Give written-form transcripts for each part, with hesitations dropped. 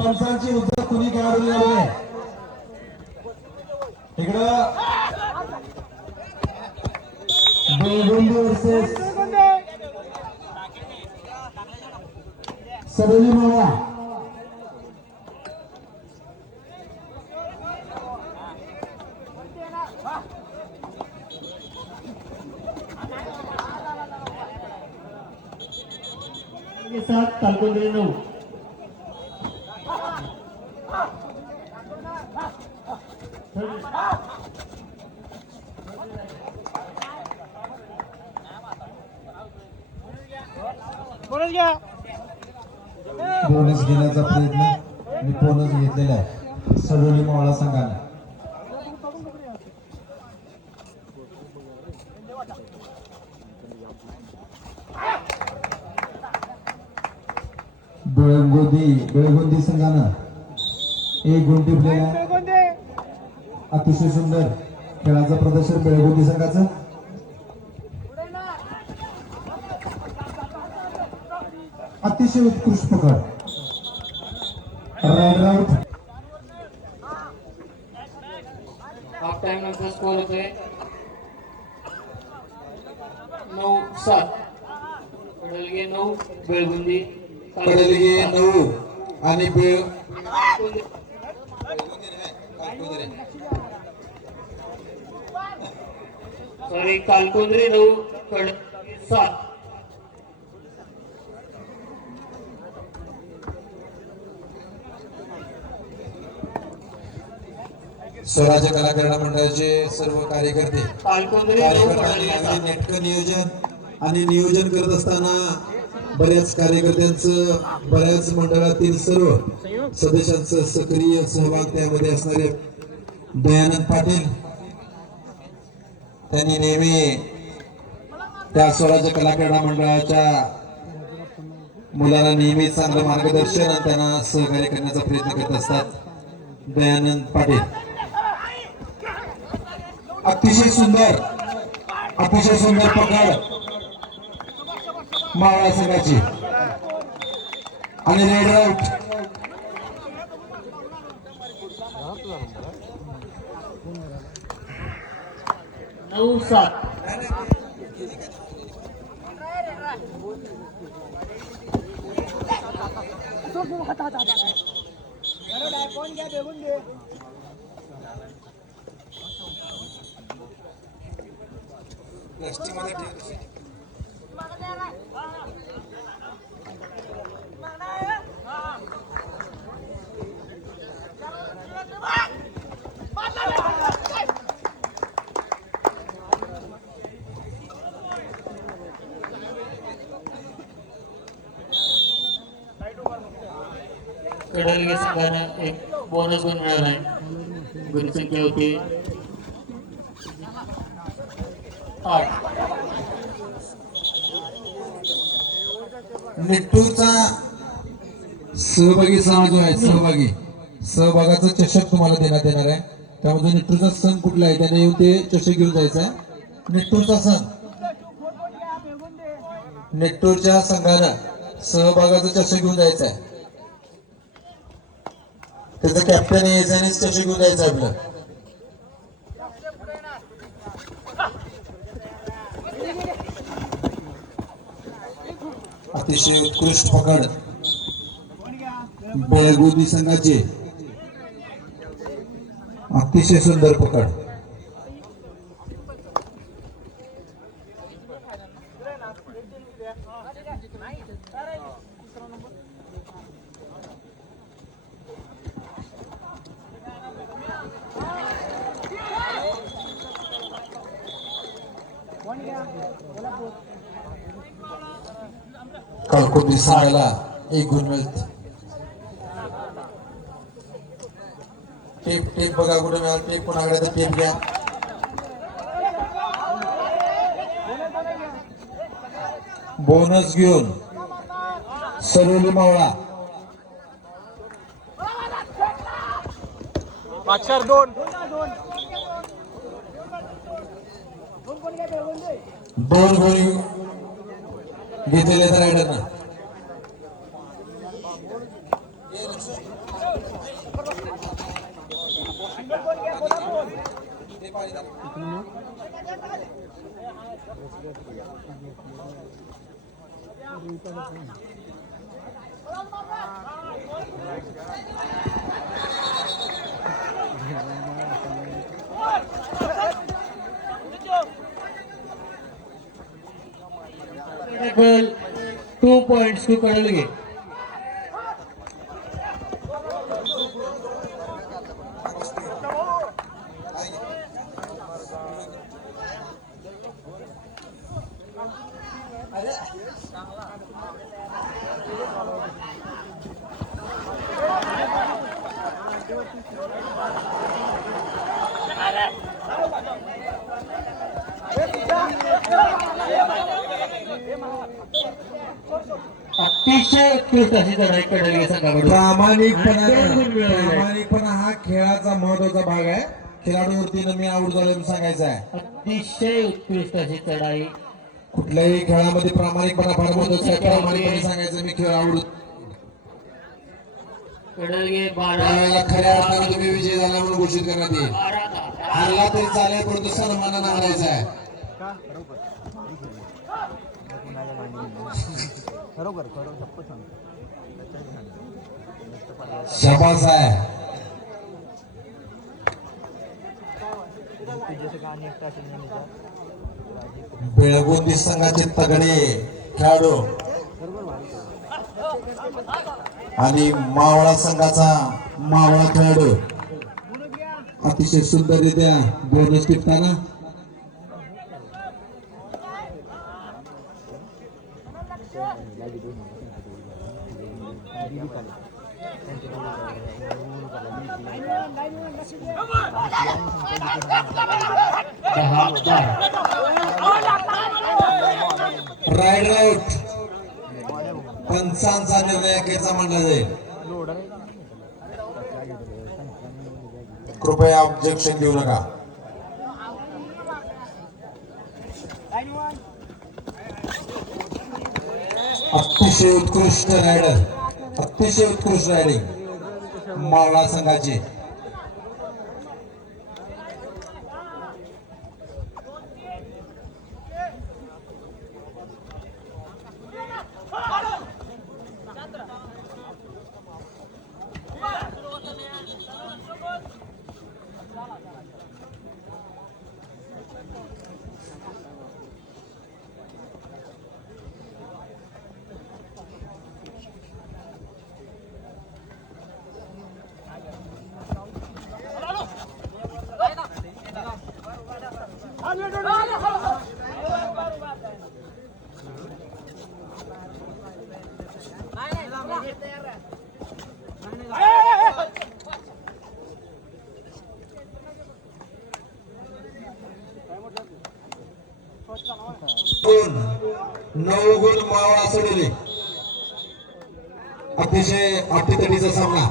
पंचांची उद्योग कुणी खेळाडू नाही इकडं बेगुंडी वर्सेस सरोली मावळा के साथ तालकोंडे 9 बोनस घेण्याचा प्रयत्न आणि बोनस घेतलेला आहे सरोली मावळा संघाने बेळगोंदी संघानं एक गुण टिपलेला अतिशय सुंदर खेळाचं प्रदर्शन बेळगोंदी संघाचं अतिशय उत्कृष्ट पकड राईट आउट हाफ टाइम नंतर स्कोर होतोय 9-7 पडलगे 9 बेळगुंदी पडलगे 9 आणि सॉरी कालकोंद्री 9 पडलगे 7 स्वराज्य कला क्रीडा मंडळाचे सर्व कार्यकर्ते कालकोंद्री 9 पडलगे नेटकं नियोजन आणि नियोजन करत असताना बऱ्याच कार्यकर्त्यांचं बऱ्याच मंडळातील सर्व सदस्यांचं सक्रिय सहभाग त्यामध्ये असणारे दयानंद पाटील त्यांनी नेहमी त्या स्वराज्य कला क्रीडा मंडळाच्या मुलांना नेहमी चांगलं मार्गदर्शन आणि त्यांना सहकार्य करण्याचा प्रयत्न करत असतात दयानंद पाटील अतिशय सुंदर पकड मावळा संघाची आणि रेड आउट नऊ 7 प्लास्टिक मध्ये ठेव कडलगे संघानं एक बोनस गुण मिळाला आहे गुण संख्या होती 8 निट्टूरचा सहभागी समाज जो आहे सहभागाचा चषक तुम्हाला देण्यात येणार आहे त्यामध्ये निट्टूरचा सण कुठला आहे त्याने येऊन ते चषक घेऊन जायचा आहे निट्टूरचा सण निट्टूरच्या संघानं सहभागाचा चषक घेऊन जायचा आहे त्याचं कॅप्टन यायचं आणि चषक घेऊन जायचं आपलं अतिशय उत्कृष्ट पकड बेळगोंदी संघाचे अतिशय सुंदर पकड कालकोंडी संघाला एक गुण मिळते टेप बघा कुठे मिळाला टेप कोणाकडे तर टेप घ्या बोनस घेऊन सरोली मावळा 5-4-2 दोन गोळी घेतलेले रायडरना गोल 2 points to कडलगे. अतिशय उत्कृष्ट अशी लढाई कडलगे संघाकडून. प्रामाणिकपणा हा खेळाचा महत्वाचा भाग आहे. खेळाडूवरतीनं मी आऊट झालो म्हणून सांगायचं आहे. अतिशय उत्कृष्ट अशी लढाई. कुठल्याही खेळामध्ये प्रामाणिकपणा फार महत्वाचा आहे. प्रामाणिकपणे सांगायचं मी खेळ आवडत. कडलगे 12 त्यावेळेला खऱ्या अर्थानं तुम्ही विजय झाला म्हणून घोषित करण्यात येईल. हारला तरी चालेल परंतु सन्मानानं हारायचा आहे. शाबास आहे. बेळगुंदी संघाचे तगडे खेळाडू आणि मावळा संघाचा मावळा खेळाडू अतिशय सुंदररित्या बोनस टिपताना राईड आउट. पंचांचा निर्णय अखेरचा मानला जाईल. कृपया ऑब्जेक्शन देऊ नका. अतिशय उत्कृष्ट रायडर, अतिशय उत्कृष्ट रायडिंग मावळा संघाची. गुण 9 गुण मावळा सोडले. अतिशय अटीतटीचा सामना.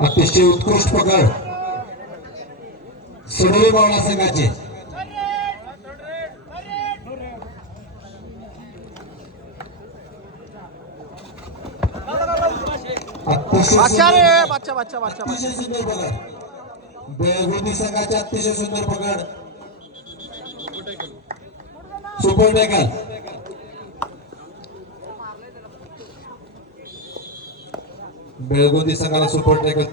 अतिशय उत्कृष्ट पकड सोडले मावळा संघाचे. अतिशय सुंदर पकड बेळगुंदी संघाचे. अतिशय सुंदर पकड. Super tackle. बेळगोंदी संघाला सुपर टॅकल